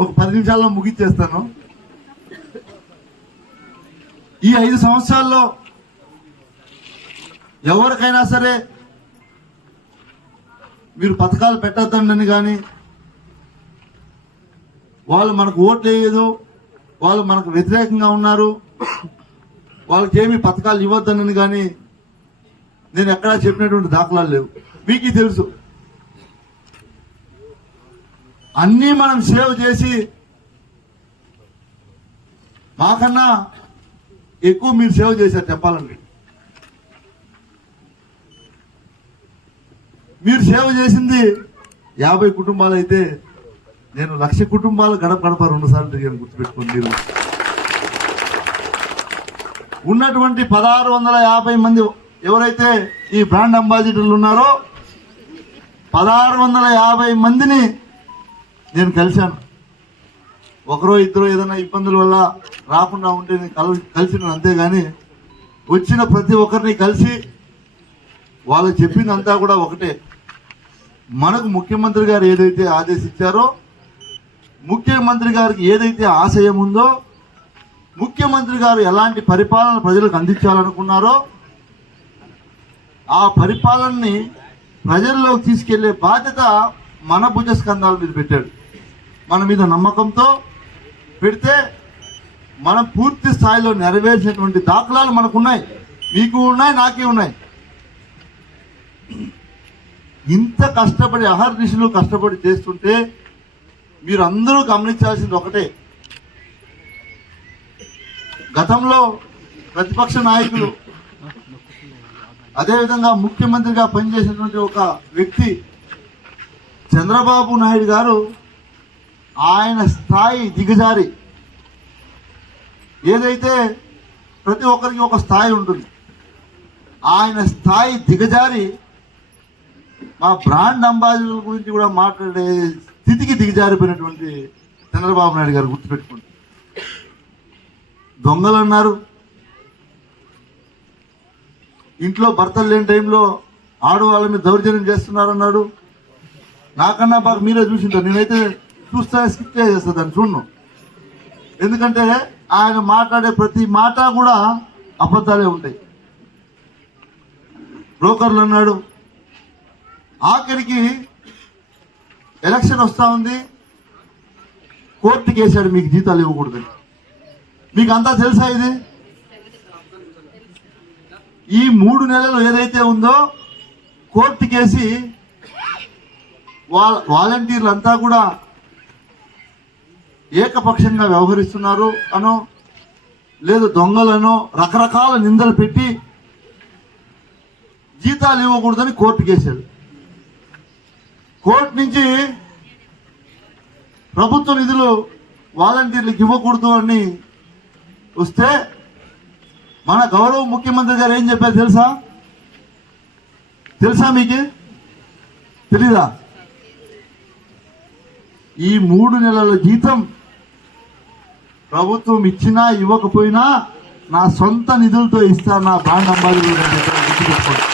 ఒక పది నిమిషాల్లో ముగించేస్తాను. ఈ ఐదు సంవత్సరాల్లో ఎవరికైనా సరే మీరు పథకాలు పెట్టద్దండి కానీ వాళ్ళు మనకు ఓట్లు వేయదు వాళ్ళు మనకు వ్యతిరేకంగా ఉన్నారు వాళ్ళకి ఏమి పథకాలు ఇవ్వద్దనని కానీ నేను ఎక్కడా చెప్పినటువంటి దాఖలాలు లేవు. మీకు తెలుసు. అన్నీ మనం సేవ్ చేసి మాకన్నా ఎక్కువ మీరు సేవ్ చేశారు చెప్పాలండి. మీరు సేవ చేసింది యాభై కుటుంబాలు అయితే నేను లక్ష కుటుంబాలు గడప గడప రెండుసార్లు తిరిగాను గుర్తుపెట్టుకోండి మీరు. ఉన్నటువంటి పదహారు వందల యాభై మంది ఎవరైతే ఈ బ్రాండ్ అంబాసిడర్లు ఉన్నారో పదహారు వందల యాభై మందిని నేను కలిశాను. ఒకరో ఇద్దరు ఏదైనా ఇబ్బందుల వల్ల రాకుండా ఉంటే నేను కల కలిసిన అంతేగాని వచ్చిన ప్రతి ఒక్కరిని కలిసి వాళ్ళు చెప్పిందంతా కూడా ఒకటే. మనకు ముఖ్యమంత్రి గారు ఏదైతే ఆదేశించారో ముఖ్యమంత్రి గారికి ఏదైతే ఆశయం ఉందో ముఖ్యమంత్రి గారు ఎలాంటి పరిపాలన ప్రజలకు అందించాలనుకున్నారో ఆ పరిపాలనని ప్రజల్లోకి తీసుకెళ్ళే బాధ్యత మన భుజస్కంధాల మీద పెట్టాడు. మన మీద నమ్మకంతో పెడితే మనం పూర్తి స్థాయిలో నెరవేర్చినటువంటి దాఖలాలు మనకు ఉన్నాయి మీకు ఉన్నాయి నాకే ఉన్నాయి. ఇంత కష్టపడి అహర్నిశలు కష్టపడి చేస్తుంటే మీరు అందరూ గమనించాల్సింది ఒకటే. గతంలో ప్రతిపక్ష నాయకులు అదేవిధంగా ముఖ్యమంత్రిగా పనిచేసినటువంటి ఒక వ్యక్తి చంద్రబాబు నాయుడు గారు ఆయన స్థాయి దిగజారి. ఏదైతే ప్రతి ఒక్కరికి ఒక స్థాయి ఉంటుంది ఆయన స్థాయి దిగజారి మా బ్రాండ్ అంబాసిడర్ గురించి కూడా మాట్లాడే స్థితికి దిగజారిపోయినటువంటి చంద్రబాబు నాయుడు గారు గుర్తుపెట్టుకోండి. దొంగలు అన్నారు. ఇంట్లో భర్తలు లేని టైంలో ఆడవాళ్ళ మీద దౌర్జన్యం చేస్తున్నారన్నాడు. నాకన్నా బాగా మీరే చూసింటారు. నేనైతే చూస్తా స్కిప్ చేసేస్తా దాన్ని చూడను ఎందుకంటే ఆయన మాట్లాడే ప్రతి మాట కూడా అబద్ధాలే ఉంటాయి. బ్రోకర్లు అన్నాడు. ఆఖరికి ఎలక్షన్ వస్తూ ఉంది. కోర్టుకి వేసాడు మీకు జీతాలు ఇవ్వకూడదని. మీకు అంతా తెలుసా ఇది? ఈ మూడు నెలలు ఏదైతే ఉందో కోర్టు కేసి వాలంటీర్లు అంతా కూడా ఏకపక్షంగా వ్యవహరిస్తున్నారు అనో లేదు దొంగలనో రకరకాల నిందలు పెట్టి జీతాలు ఇవ్వకూడదని కోర్టు కేసాడు కోర్టు నుంచి ప్రభుత్వ నిధులు వాలంటీర్లకు ఇవ్వకూడదు అని వస్తే మన గౌరవ ముఖ్యమంత్రి గారు ఏం చెప్పారు తెలుసా? తెలుసా మీకు? తెలీదా? ఈ మూడు నెలల జీతం ప్రభుత్వం ఇచ్చినా ఇవ్వకపోయినా నా సొంత నిధులతో ఇస్తాను. నా బాండ్ అంబాలి గుర్తుపెట్టుకోండి.